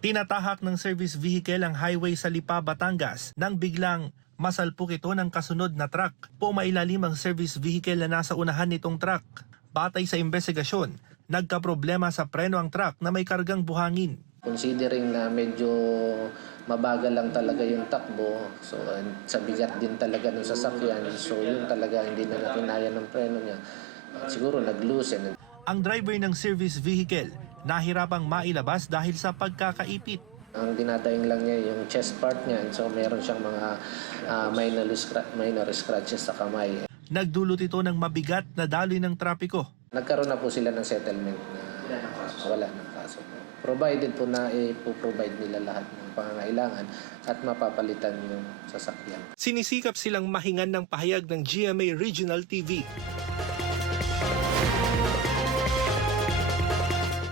Tinatahak ng service vehicle ang highway sa Lipa, Batangas nang biglang masalpok ito ng kasunod na truck. Pumailalim ang service vehicle na nasa unahan nitong truck. Batay sa investigasyon, nagkaproblema sa preno ang truck na may kargang buhangin. Considering na medyo mabagal lang talaga yung takbo, so sa bigat din talaga ng sasakyan, so yun talaga hindi na kinaya ng preno niya. Siguro nag-loosen. Ang driver ng service vehicle nahirapang mailabas dahil sa pagkakaipit. Ang dinadaing lang niya yung chest part niya, so meron siyang mga minor scratches sa kamay. Nagdulot ito ng mabigat na daloy ng trapiko. Nagkaroon na po sila ng settlement na wala ng kaso. Provided po na ipoprovide nila lahat ng pangangailangan at mapapalitan yung sasakyan. Sinisikap silang mahingan ng pahayag ng GMA Regional TV.